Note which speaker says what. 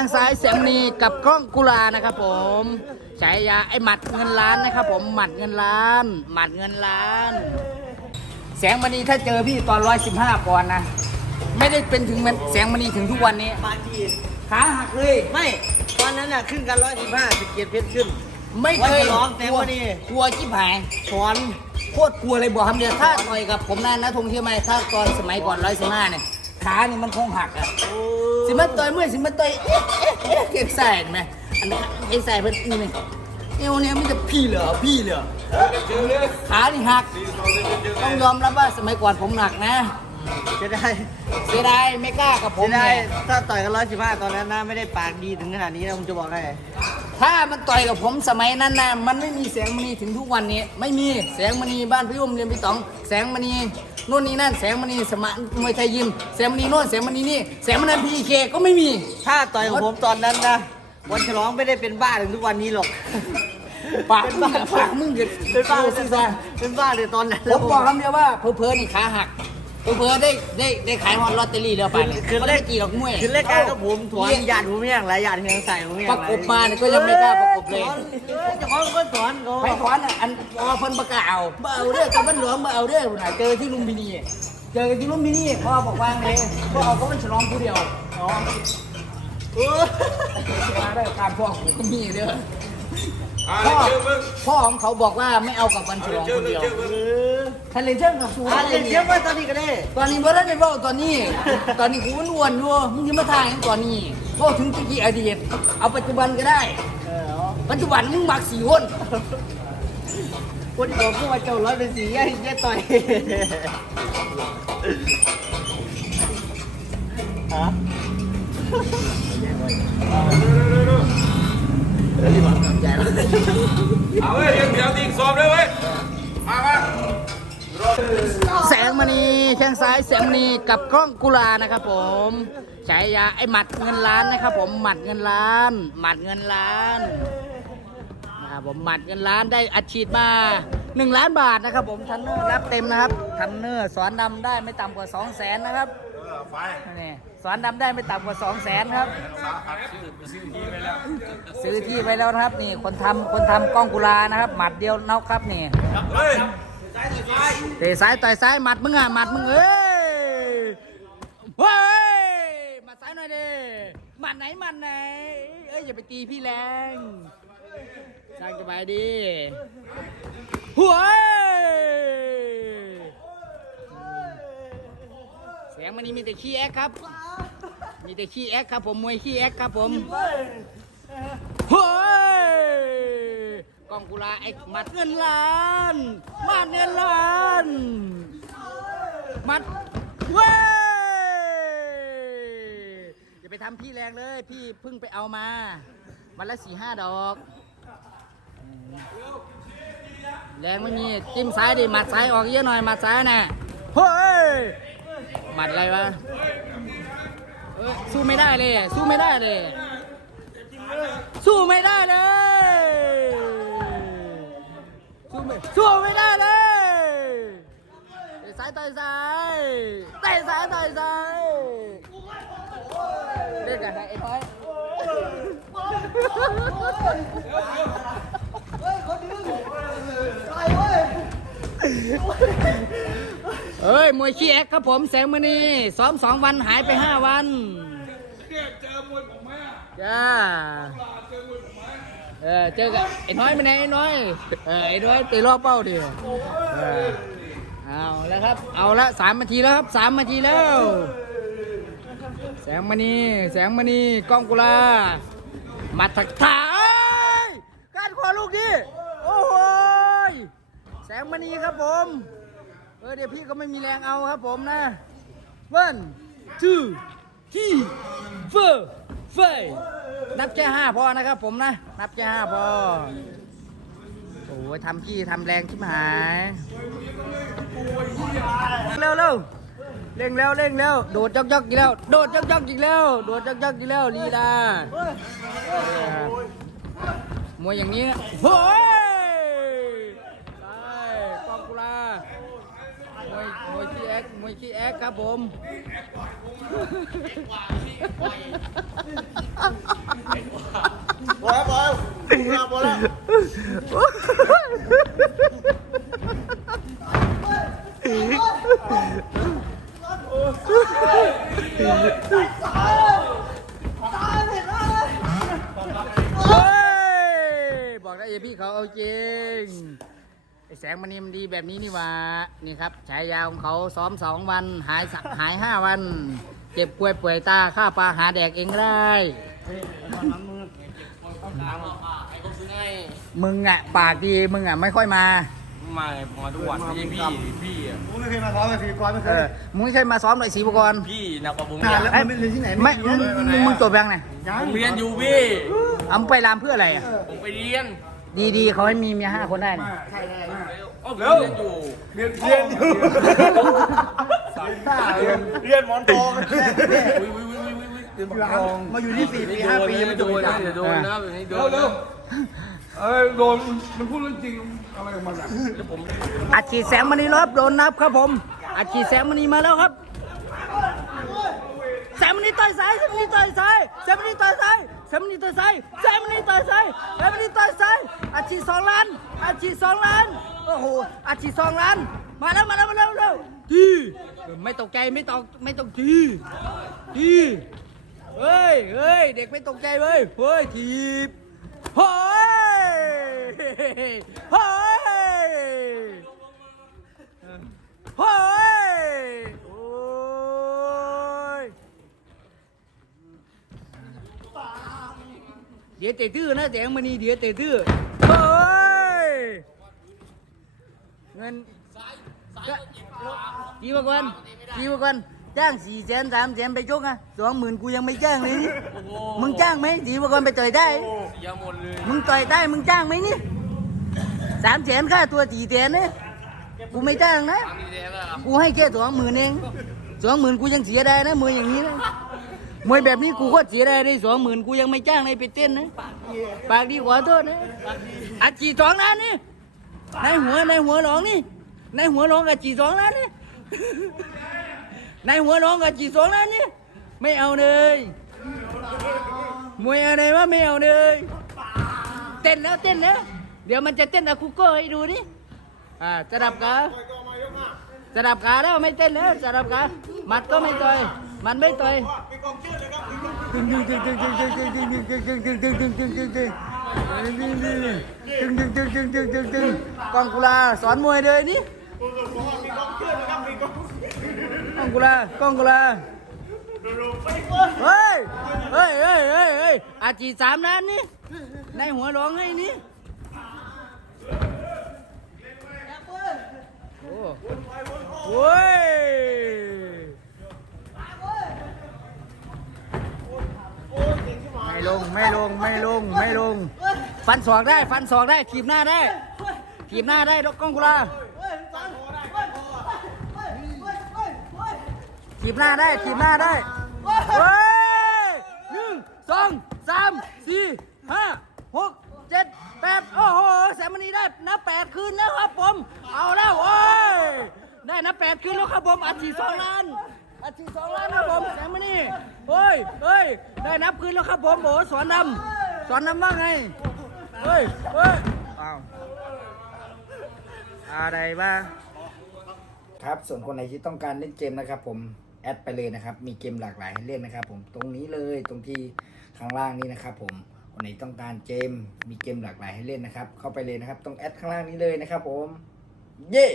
Speaker 1: ข้งซ้ายแสงมณีกับกล้องกุลานะครับผมฉายาไอ้หมัดเงินล้านนะครับผมหมัดเงินล้าน หมัดเงินล้าน แสงมณีถ้าเจอพี่ตอนร้อยสิบห้าก่อนนะ ไม่ได้เป็นถึงมันแสงมณีถึงทุกวันนี้
Speaker 2: บางที
Speaker 1: ขาหักเลย
Speaker 2: ไม่ ตอนนั้นน่ะขึ้นกันร้อยสิบห้าสิบเกียรติเพชรขึ้น
Speaker 1: ไม่เคย
Speaker 2: ว่าจะร้องแสงมณี
Speaker 1: กลัวชิบหาย
Speaker 2: ถอน
Speaker 1: โคตรกลัวเลยบอกคำเดียวถ้าต่อยกับผมนั่นนะทงเชื่อไหมถ้าตอนสมัยก่อนร้อยสิบห้าเนี่ย ขานี่มันคงหักอะ
Speaker 2: โอ้
Speaker 1: สิมาต่อยเมื่อยสิมาต่อยเอ๊ะเอ๊ะเอ๊ะเก็บใส่เห็นไหมอันนี้เก็บใส่เพิ่นนี่ไหมเอวเนี่ยมันจะพี่เหรอพี่เหรอขานี่หักต้องยอมรับว่าสมัยก่อนผมหนักนะ
Speaker 2: จะได้
Speaker 1: เสียดายไม่กล้ากับผม
Speaker 2: จะได้
Speaker 1: เนี่ย
Speaker 2: ถ้าต่อยกันร้อยสิบห้าตอนนั้นนะไม่ได้ปากดีถึงขนาดนี้นะผมจะบอกให้
Speaker 1: ถ้ามันต่อยกับผมสมัยนั้นนะมันไม่มีแสงมณีถึงทุกวันนี้ ไม่มีแสงมณีบ้านพี่อุ้มเรียนพี่ต๋องแสงมณีนู่นนี่นั่นแสงมณีสมานมวยไทยยิมแสงมณีโน่นแสงมณีนี่แสงมณีพีเคก็ไม่มี
Speaker 2: ถ้าต่อยกับผมตอนนั้นนะวันฉลองไม่ได้เป็นบ้าถึงทุกวันนี้หรอก
Speaker 1: ปากมึงอะปากมึงจะ
Speaker 2: เป็นบ้า
Speaker 1: โอ้
Speaker 2: เลย
Speaker 1: สิ
Speaker 2: ตอ
Speaker 1: ซะ
Speaker 2: นเป็นบ้าเลยตอนนั้น
Speaker 1: ผมบอกคำเดียวว่าเพอเพอๆนี่ขาหัก เพอเพอๆได้ได้ได้ขายฮอนลอตเตอรี่แล้วป่ะเนี่ย
Speaker 2: คือ
Speaker 1: เขา
Speaker 2: เล
Speaker 1: ได้
Speaker 2: ข
Speaker 1: กี่ดอกมวย
Speaker 2: คือเลขการกับผมถอน
Speaker 1: เรียก
Speaker 2: หยาดผมไม่อย่างไรหยาดเพียงใส่ผมไม่อ
Speaker 1: ป
Speaker 2: ย่า
Speaker 1: ระ
Speaker 2: งไร
Speaker 1: กบมาเนี่ยก็ยังไม่กล้าประกบเลย
Speaker 2: ถอนจะขอก็ถอนก็
Speaker 1: ไปถอนอะอันพอเพิ่นประกาศเอาบ่เอาเด้อกับมันหลวงบ่เอาเด้อพุ่นน่ะเจอที่ลุมพินีเจอกันที่ลุมพินีพ่อบอกว่าไงพ่อเอาก็มันฉลองผู้เดียวอ๋อ
Speaker 2: เออ
Speaker 1: มาได้การพ่อผมก็มีเด้อ
Speaker 3: อ่า
Speaker 1: พ่อ
Speaker 3: เชื่อมึง
Speaker 1: พ่อของเขาบอกว่าไม่เอากับวันฉลอง
Speaker 3: เชื่อ
Speaker 1: ผู้
Speaker 3: มึง
Speaker 1: เดียว
Speaker 3: เชื่อมึง
Speaker 2: เออ
Speaker 1: ทะเลเชิงกับสู
Speaker 2: อะเล่นเทียบไว้ตอนนี้ก็ได้
Speaker 1: ตอนนี้บ่ได้เว้าตอนนี้ ตอนนี้กูอ้วนๆอยู่มึงจะมาถ่ายกันตอนนี้เว้าถึงตะกี้อดีตเอาปัจจุบันก็ได้
Speaker 2: เออเอา
Speaker 1: ปัจจุบันมึงมักสี่คน
Speaker 2: คนบอกพวกว่าเจ้าร้อยเป็นสีแย่แย่ต่อยฮะ
Speaker 3: เอาเว้ยยังเดี๋ยวตีสอบเลยเว้ยมามา
Speaker 1: แสงมณีแข้งซ้ายแสงมณีกับกล้องกุลานะครับผมฉายาไอ้หมัดเงินล้านนะครับผมหมัดเงินล้าน หมัดเงินล้านนะครับผมหมัดเงินล้านได้อัดฉีดมา 1 ล้านบาทนะครับผมทันเนอร์รับเต็มนะครับทันเนอร์สอนดำได้ไม่ต่ำกว่า2 0 0แสนนะครับนี่ สอนดำได้ไม่ต่ำกว่า2 0 0แสนครับซื้อที่ไปแล้วนะครับ นี่คนทำคนทำกล้องกุลานะครับ หมัดเดียวน็อกครับนี่
Speaker 3: เฮ้ย
Speaker 1: เตะซ้ายต่อยซ้ายหมัดมึงอะหมัดมึงเอ้ยเฮ้ยหมัดซ้ายหน่อยดิหมัดไหนหมัดไหนเอ้ยอย่าไปตีพี่แรงสร้างสบายดีหัวเสียง มันนี้มีแต่ขี้แอ๊กครับ มีแต่ขี้แอ๊กครับผมมวยขี้แอ๊กครับผมเฮ้ยกองกุลาไอ้หมัดเงินล้านหมัดเงินล้านหมัดเว้ยอย่าไปทำพี่แรงเลย พี่เพิ่งไปเอามาวันละสี่ห้าดอกแรงไม่มีจิ้มซ้ายดิหมัดซ้ายออกเยอะหน่อยหมัดซ้ายน่ะเฮ้ยห มัดอะไรวะเอ้ยสู้ไม่ได้เลย สู้ไม่ได้เลย สู้ไม่ได้เลย สู้ไม่สู้ไม่ได้เลยเตะซ้ายต่อยซ้ายเตะซ้ายต่อยซ้ายเล่นกันนะไอ้พ้อย เฮ้ยคนนึงตายเว้ย เอ้ย มวยขี้แอกครับผมแสงมณีซ้อมสองวันหายไปห้าวัน
Speaker 3: เนี่ยเจอมวยผมไหมอะ
Speaker 1: จ้า
Speaker 3: เจอมวยผมไหม
Speaker 1: เออเจอกับไอ้น้อยมาไหนไอ้น้อยเออไอ้น้อยตีรอบเป้าดิเออเอาแล้วครับ เอาละสามนาทีแล้วครับสามนาทีแล้ว แสงมณีแสงมณีกล้องกุลามาถักถายการขวาลูกดิโอ้โหยแสงมณีครับผม เออเดี๋ยวพี่ก็ไม่มีแรงเอาครับผมนะ one two three four five นับแค่ห้าพอนะครับผมนะ นับแค่ห้าพอ โอ้ยทำพี่ทำแรงชิบหาย เร็วเร็วเร่งเร็วเร่งเร็วโดดยอกยอกอีกแล้วโดดยอกยอกอีกแล้วโดดยอกยอกอีกแล้วลีลามวยอย่างนี้โอ้ ไม่ขี้แอ๊กครับผมบอลบอลบอลบอกได้ยังพี่เขาเอาจริง แสงมณีมันดีแบบนี้นี่หว่านี่ครับฉายาของเขาซ้อมสองวัน หายสักหายห้าวัน เจ็บป่วยป่วยตาข้าปลาหาแดกเองก็ได้มึงอะปากดีมึงอะไม่ค่อยมา
Speaker 3: มามาทุกวันไม่ใช่พี่พี่อะ
Speaker 2: ผมไม่เคยมาซ้อมกับพี่กวนไม่เค
Speaker 1: เอยอมึงไม่เคยมาซ้อมหน่อยสีบุกร
Speaker 3: พี่นักประมง
Speaker 2: นานแล้วมันไม่เรียนที่ไหน
Speaker 1: ไม่มึงมึงมึงจบยังไง
Speaker 3: ผมเรียนอยู่พี่
Speaker 1: เอามึงไปรามเพื่ออะไรอะ
Speaker 3: ผมไปเรียน
Speaker 1: ดีๆเขาให้มีเมียห้าคนได้นะ
Speaker 3: อ๋อ ผมเรียนอยู่
Speaker 2: เรียนเรียนอยู่เรียนเรียนหมอนทอง
Speaker 3: วิววิววิววิววิวเรียน
Speaker 2: อยู่หลังมาอยู่ที่สี่ปีห้าปียังไม่
Speaker 3: โด
Speaker 2: โด
Speaker 3: น
Speaker 2: น
Speaker 3: นะ
Speaker 2: นะ
Speaker 3: เดี๋ยวโดนนะแบบนี้โดนนะ
Speaker 4: เอ้ยโดนมันพูดเรื่องจริงอะไรของมันอะ
Speaker 3: แล้วผม
Speaker 1: อัดฉีดแสงมณีรอบโดนนับครับผมอัดฉีดแสงมณีมาแล้วครับแสงมณีต่อยซ้ายแสงมณีต่อยซ้ายแสงมณีต่อยซ้ายแสงมณีต่อยซ้ายแสงมณีต่อยซ้ายแสงมณีต่อยซ้าย อัดฉีสองล้านอัดฉีสองล้านโอ้โหอัดฉีสองล้าน มาแล้วมาแล้วมาแล้วมาแล้วทีไม่ตกใจไม่ตกไม่ตกทีทีเฮ้ยเฮ้ยเด็กไม่ตกใจเว้ยเฮ้ยทีบเฮ้ยเฮ้ยเฮ้ยโอ้ยเดี๋ยวเตะตื้อนะแสงมณีเดี๋ยวเตะตื้อเฮ้ย เงินก็ดีมาก่อนดีมาก่อนจ้างสี่แสนสามแสนไปชกอะสองหมื่นกูยังไม่จ้างเลยนี่มึงจ้างไหมดีมาก่อนไปต่อยได้
Speaker 3: เสียหมดเลย
Speaker 1: มึงต่อยได้มึงจ้างไหมนี่สามแสนค่าตัวสี่แสนเนี่ยกูไม่จ้างนะ
Speaker 3: ทำดีแล้วอะ
Speaker 1: กูให้แค่สองหมื่นเองสองหมื่นกูยังเสียได้นะมวยอย่างนี้นะมวยแบบนี้กูก็เสียได้เลยสองหมื่นกูยังไม่จ้างเลยไปเต้นนะ ปากดีขอโทษนะอัดจีสองล้าน นี่ในหัวในหัวร้องนี่ในหัวร้องกับจีสองล้านนี่ในหัวร้องกับจีสองล้านนี่ไม่เอาเลยมวยอะไรวะไม่เอาเลยเต้นแล้วเต้นแล้วเดี๋ยวมันจะเต้นอะคุกโก้ให้ดูนี่อ่าจะดับกาสลับขาแล้วไม่เต้นแล้วสลับขาหมัดก็ไม่ต่อยมันไม่ต่อยตึงตึงตึงตึงตึงตึงตึงตึงตึงตึงตึงตึงตึงตึงตึง ตึงตึงตึงตึงตึงตึงตึงตึงกองกุลาสอนมวยเลยนี่กองกุลากองกุลาเฮ้ยเฮ้ยเฮ้ยเฮ้ยเฮ้ยอาจีสามนัดนี่ในหัวร้องให้นี่โอ้โอ้ ไม่ลงไม่ลงไม่ลงไม่ลง ฟันศอกได้ ฟันศอกได้ถีบหน้าได้ถีบหน้าได้ดอกกล้องกุลาถีบหน้าได้ถีบหน้าได้เฮ้ยหนึ่งสองสามสี่ห้าหกเจ็ดแปดโอ้โหแสมณีได้นับแปดคืนแล้วครับผม เอาแล้วโอ้ยได้นะแปดคืนแล้วครับผมอัดฉีดสองล้าน อัดฉีดสองล้านครับผมแสงมณีเฮ้ยเฮ้ยได้นับคืนแล้วครับผมโอ้สอนดำสอนดำว่าไงเฮ้ยเฮ้ยอ้าวอะไรบ้างครับส่วนคนไหนที่ต้องการเล่นเกมนะครับผมแอดไปเลยนะครับ มีเกมหลากหลายให้เล่นนะครับ ผมตรงนี้เลยตรงที่ข้างล่างนี้นะครับ ผมคนไหนต้องการเกมมีเกมหลากหลายให้เล่นนะครับ เข้าไปเลยนะครับ ตรงแอดข้างล่างนี้เลยนะครับ ผม เย้